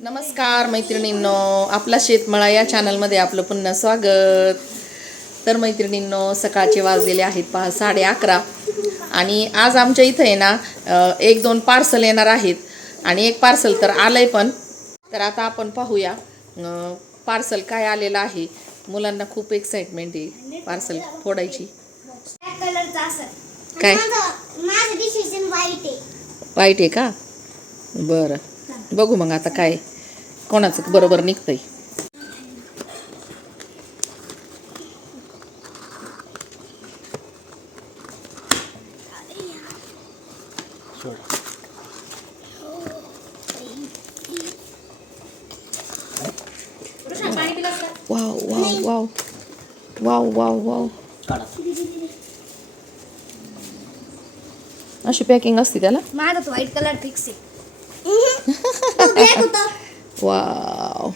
नमस्कार मैत्रिणींनो, आपला शेतमळा या चॅनलमध्ये आपलं पुन्हा स्वागत. तर मैत्रिणींनो, सकाळचे वाजलेले आहेत 11:30 आणि आज आमच्या इथं आहे ना 1-2 पार्सल येणार आहेत आणि एक पार्सल तर आलंय पण. तर आता आपण पाहूया पार्सल काय आलेलं आहे. मुलांना खूप एक्साइटमेंट आहे पार्सल फोडायची. काय वाईट आहे का? बरं, बघू मग आता काय कोणाचं बरोबर निघतंय. Wow wow wow wow wow wow, अशी पॅकिंग असते त्याला. माझा तो व्हाईट कलर फिक्स आहे. वाव,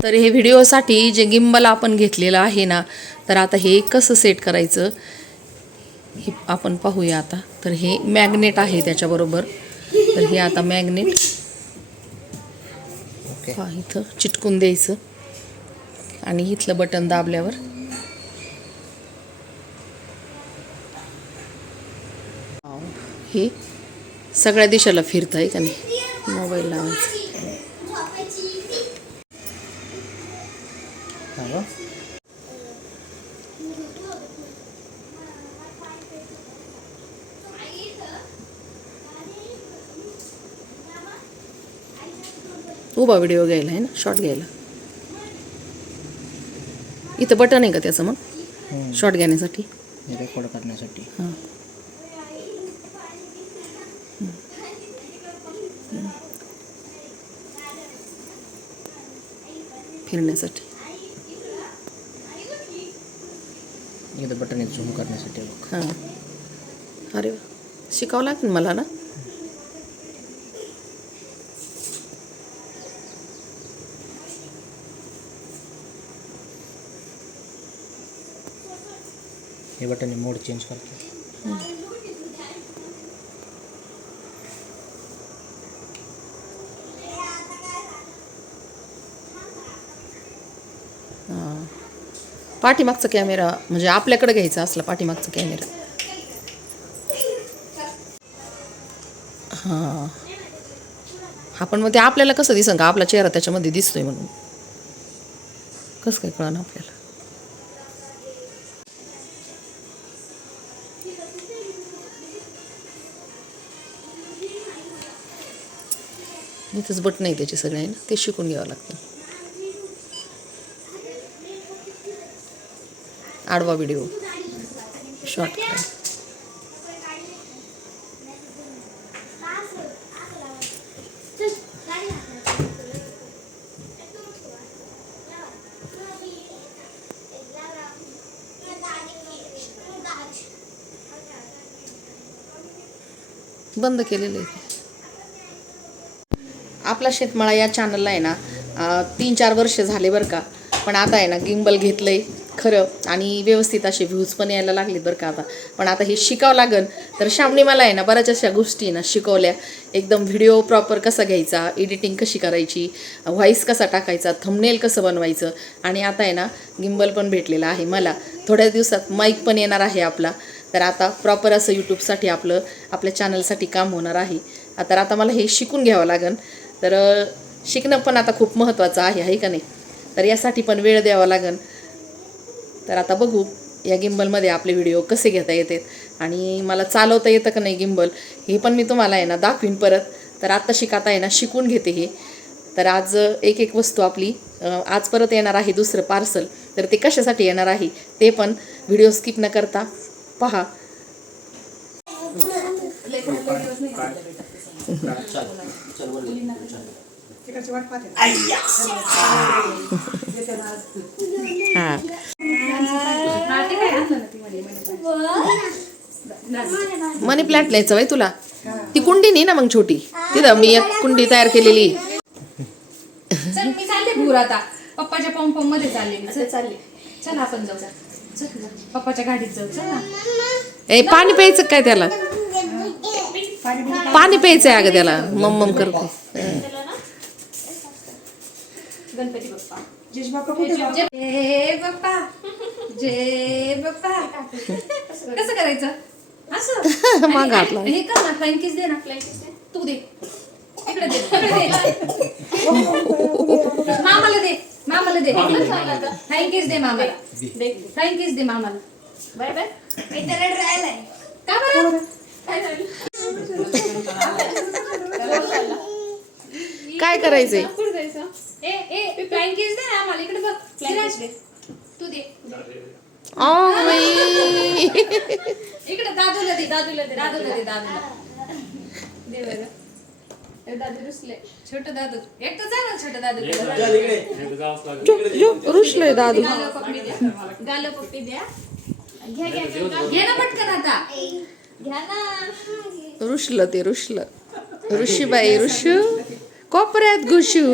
तर हे व्हिडिओसाठी जे गिम्बल आपण घेतलेलं आहे ना, तर आता हे कसं सेट करायचं हे आपण पाहूया आता. तर हे मॅग्नेट आहे त्याच्याबरोबर. तर हे आता मॅग्नेट इथं चिटकून द्यायचं आणि इथलं बटन दाबल्यावर हे सगळ्या दिशेला फिरतं आहे का नाही. मोबाईल लावायचं. उभा व्हिडिओ घ्यायला आहे ना, शॉर्ट घ्यायला. इथं बटन आहे का त्याचं मग शॉर्ट घेण्यासाठी, रेकॉर्ड करण्यासाठी? हां, फिरण्यासाठी. इथं बटन आहे झूम करण्यासाठी. हां, अरे वा, शिकावं लागेल मला ना. हे बटन मोड चेंज करतो. हां, पाठीमागचा कॅमेरा म्हणजे आपल्याकडे घ्यायचा असला पाठीमागचा कॅमेरा. हां, आपण मग ते आपल्याला कसं दिसन का आपला चेहरा त्याच्यामध्ये दिसतोय म्हणून कसं काय कळलं आपल्याला. इथंच बटन आहे त्याचे सगळे आहे ना, ते शिकून घ्यावं लागतं. आडवा व्हिडिओ शॉर्ट करायचा. बंद केलेलं आहे. आपला शेतमळा या चॅनलला आहे ना 3-4 वर्ष झाले बरं का. पण आता आहे ना गिम्बल घेतलं आहे खरं आणि व्यवस्थित असे व्ह्यूज पण यायला लागलेत बरं का आता. पण आता हे शिकावं लागेल. तर श्यामने मला आहे ना बऱ्याच अशा गोष्टी ना शिकवल्या. एकदम व्हिडिओ प्रॉपर कसा घ्यायचा, एडिटिंग कशी करायची, व्हॉईस कसा टाकायचा, थंबनेल कसं बनवायचं. आणि आता आहे ना गिम्बल पण भेटलेलं आहे मला. थोड्या दिवसात माईक पण येणार आहे आपला. तर आता प्रॉपर असं यूट्यूबसाठी आपल्या चॅनलसाठी काम होणार आहे. तर आता मला हे शिकून घ्यावं लागेल. तर शिकणं पण आता खूप महत्त्वाचं आहे का नाही. तर यासाठी पण वेळ द्यावा लागेल. तर आता बघू या गिम्बलमध्ये आपले व्हिडिओ कसे घेता येतात आणि मला चालवता येतं का नाही गिम्बल हे पण मी तुम्हाला आहे ना दाखवीन परत. तर आत्ता शिकाता आहे ना शिकून घेते हे. तर आज एक वस्तू आपली आज परत येणार आहे दुसरं पार्सल. तर ते कशासाठी येणार आहे ते पण व्हिडिओ स्किप न करता पहा. हां, मनी प्लांट न्यायचं बाई तुला. ती कुंडी नाही ना मग छोटी, तिथं मी एक कुंडी तयार केलेली. चल मी चालले भूर आता पप्पाच्या पंप मध्ये चालले. चल आपण जाऊ. पप्पाच्या गाडीत जाऊ चल ना. ए पाणी प्यायचं काय त्याला पाणी प्यायचंय अगं त्याला मम करते गणपती बाप्पा जय बाप्पा जय बाप्पा कसं करायचं असं मग घातला हे कर ना फ्लाइंग किस दे ना तू दे इकडे दे मामाला दे फ्लाइंग किस दे मामाला फ्लाइंग किस दे मामाला बाय बाय मी त्याला ड्रायला आहे का बरं काय करायचंय कुठे जायचं ए फ्लाइंग किस दे ना आम्हाला इकडे बघ सिराज दे तू दे इकडे दादूला दे बरं ए दादू रुसले छोटं दादू एक तर जा ना छोटं दादू रुसलोय दादू गालो पप्पी द्या घे ना पटकन आता घ्या ना रुसलं ऋषीबाई ऋषू कोपऱ्यात घुशू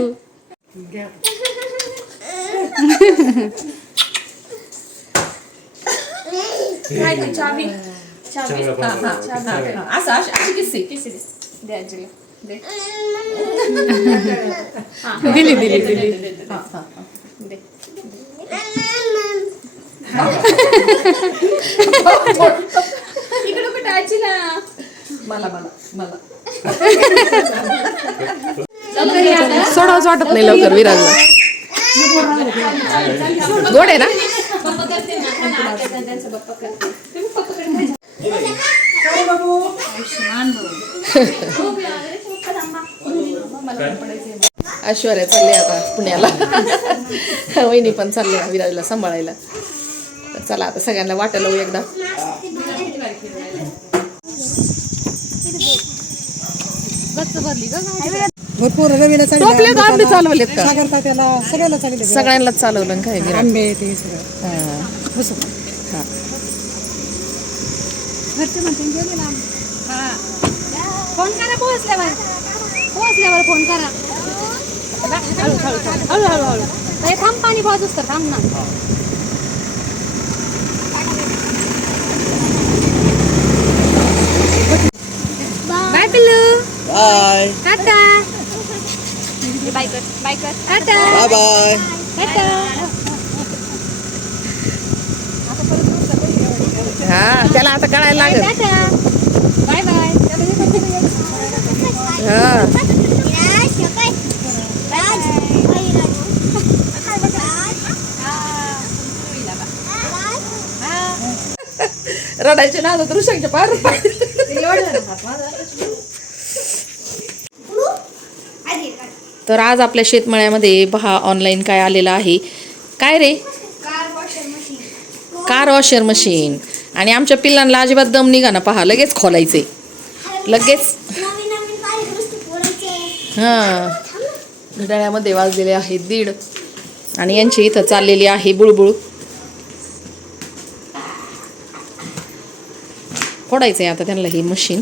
काय ते चावी असं अशी किस्सी दे आजीला दे दिली दे इकडे कुठे आजीला मला सोडावंच वाटत नाही लवकर विराजला गोड आहे ना पप्पा करते ना त्यांचा पप्पा करते तुम्ही पप्पाकडे ऐश्वर्या चालले आता पुण्याला वहिनी पण चालले विराजला सांभाळायला तर चला आता सगळ्यांना वाटा लावू एकदा भरपूर रवीला टोपले तर आंबे चालवलेत का सागरता त्याला सगळ्याला चालले सगळ्यांनाच चालवलं काय विराज आंबे ते सगळं हा. बसू हा. घरचे म्हणते गेले ना फोन करा पोहोचल्यावर फोन करा हळू थांब पाणी पाहतोस तर थांब ना बाय पिल्लू बाय टाटा बाय कर टाटा बाय टाटा हा त्याला आता कळायला लागेल टाटा बाय बाय हा रडायचे ना आता ऋषाच्या पार तर आज आपल्या शेतमळ्यामध्ये पहा ऑनलाईन काय आलेलं आहे काय रे कार वॉशर मशीन आणि आमच्या पिल्लांना अजिबात दम निघा ना पहा लगेच खोलायचे लगेच हां घड्याळ्यामध्ये वाजलेले आहेत 1:30 आणि यांची इथं चाललेली आहे बुळबुळ फोडायचं आहे आता त्यांना ही मशीन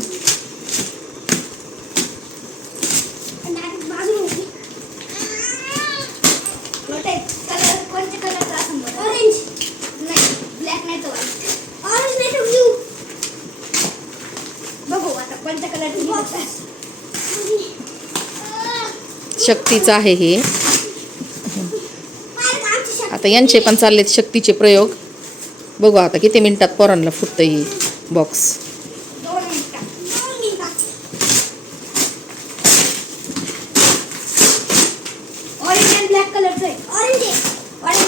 शक्तीचं आहे हे आता यांचे पण चाललेत शक्तीचे प्रयोग बघू आता किती मिनिटात पोरांना फुटतं ही बॉक्स ऑरेंज अँड ब्लॅक कलरचं आहे ऑरेंज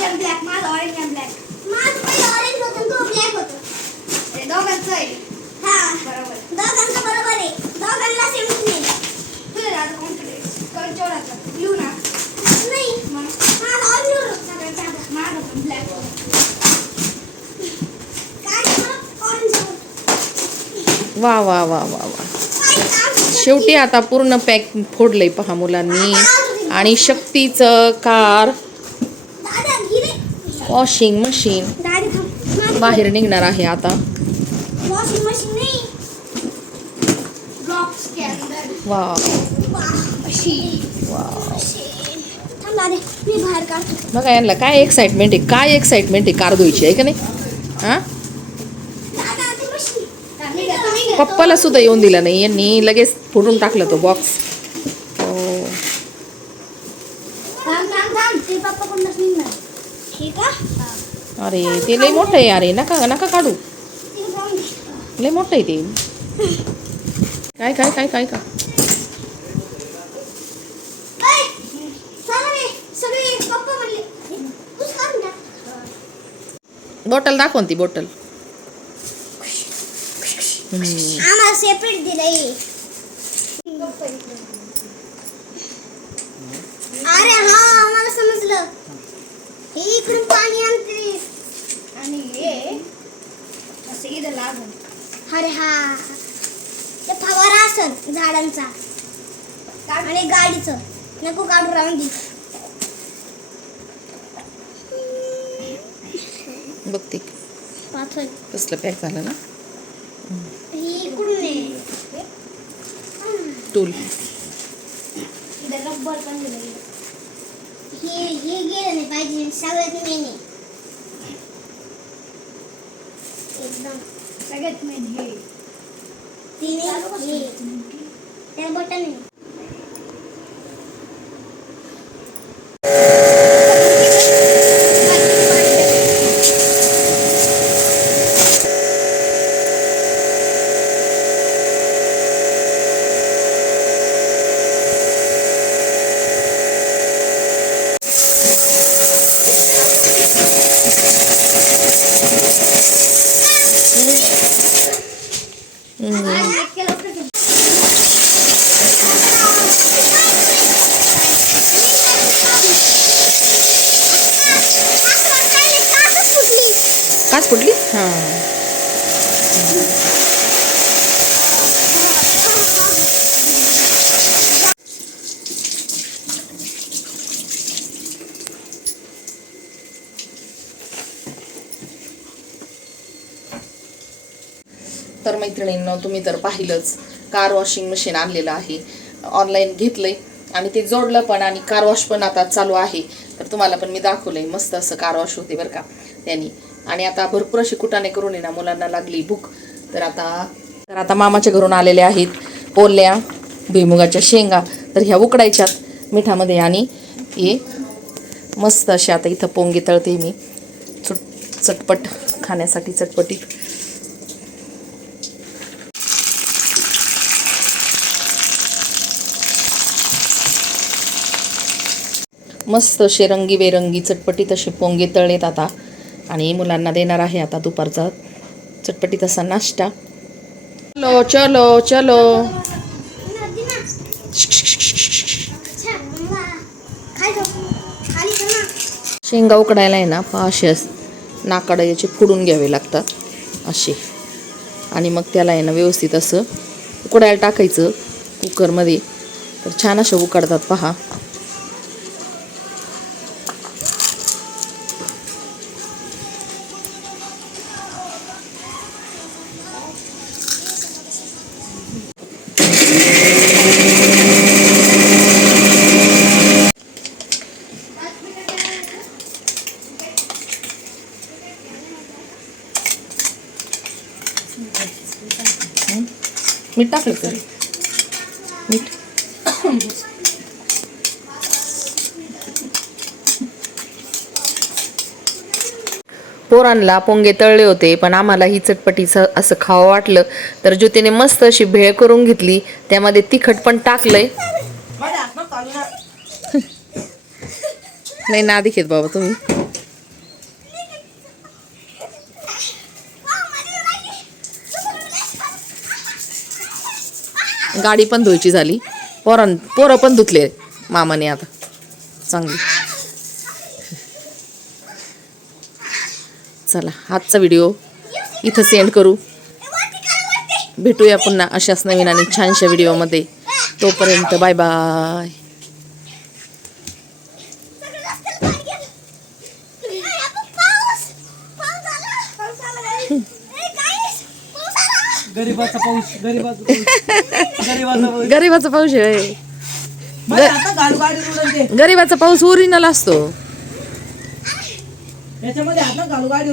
अँड ब्लॅक माझं ऑरेंज अँड ब्लॅक माझं पहिले ऑरेंज होतं तो ब्लॅक होतं हे दोघांचं आहे हा बरोबर दोघांचं बरोबर आहे दोघांना सेम नाही तुला दादा कॉन्फिडन्स कंट्रोलचा ब्लू ना नाही मग माझं ऑरेंज होतं माझं पण ब्लॅक होतं काय ऑरेंज वा वा वा वा वा शेवटी आता पूर्ण पॅक फोडलंय पहा मुलांनी आणि शक्तीचं कार वॉशिंग मशीन बाहेर निघणार आहे आता वॉशिंग मशीन नाही ब्लॉक्स के अंदर वा मशीन वा थांब दादा मी बाहेर काढतो बघा यांना काय एक्साइटमेंट आहे कार धुवायची आहे का नाही हा दादा ती मशीन. मी घेतो. पप्पाला सुद्धा येऊन दिला नाही, यांनी लगेच फोडून टाकलं तो बॉक्स. थांब. ते पप्पा कोणच निघणार. ठीक आहे? अरे ते लय मोठं आहे. अरे नका नका काढू, ते जाऊन दे. लय मोठं आहे ते. काय काय काय काय का ऐ, चला रे, सगळे पप्पा म्हणले. तूच काढून टाक. बॉटल दाखव ती बॉटल. आम्हाला सेपरेट दिलंय. अरे हा आम्हाला समजलं. हे इकडून पाणी आणते आणि हे असं इथं लागून. अरे हा ते फवारा असन झाडांचा आणि गाडीचं नको काढू राहून दे. बघते पाथर कसलं पॅक झालं ना. ही इकडून आहे. टूल इथं रबर पण दिलं. हे गेलं नाही पाहिजे सगळ्यात मेन आहे. एकदम सगळ्यात मेन हे तिने त्याला बटन आहे. काच फुटली. हा तर मैत्रिणींनो, तुम्ही तर पाहिलंच, कार वॉशिंग मशीन आणलेलं आहे, ऑनलाईन घेतलंय आणि ते जोडलं पण आणि कार वॉश पण आता चालू आहे. तर तुम्हाला पण मी दाखवलंय, मस्त असं कार वॉश होते बरं का त्यांनी. आणि आता भरपूर अशी कुटाणे करून आहे ना, मुलांना लागली भूक. तर आता मामाच्या घरून आलेल्या आहेत पोल्या भुईमुगाच्या शेंगा. तर ह्या उकडायच्यात मिठामध्ये आणि हे मस्त असे आता इथं पोंगे तळते मी चटपट खाण्यासाठी, चटपटीत. मस्त असे रंगीबेरंगी चटपटीत असे पोंगे तळलेत आता. आणि मुलांना देणार आहे आता दुपारचा चटपटीत असा नाश्ता. चलो चलो चलो. शेंगा उकडायला आहे ना, असे नाकाडा याचे फोडून घ्यावे लागतात असे. आणि मग त्याला आहे ना व्यवस्थित असं उकडायला टाकायचं कुकरमध्ये. तर छान असे उकडतात पहा. मीठ टाकलं तर मीठ. पोरांना पोंगे तळले होते, पण आम्हाला ही चटपटीचं असं खावं वाटलं. तर ज्योतीने मस्त अशी भेळ करून घेतली, त्यामध्ये तिखट पण टाकलंय. नाही ना दिखेत बाबा तुम्ही. गाडी पण धुवायची झाली, पोरं पण धुतले मामाने आता चांगली. चला आजचा व्हिडिओ इथं सेंड करू. भेटूया पुन्हा अशाच नवीन आणि छानशा व्हिडिओमध्ये. तोपर्यंत बाय बाय. गरीबाचा पाऊस, गरीबाचा पाऊस, गरीबाचा पाऊस. गरीबाचा पाऊस आहे. मला आता गाडूगाडी उडून दे. गरीबाचा पाऊस ओरिजिनल असतो. याच्यामध्ये आता गाडूगाडी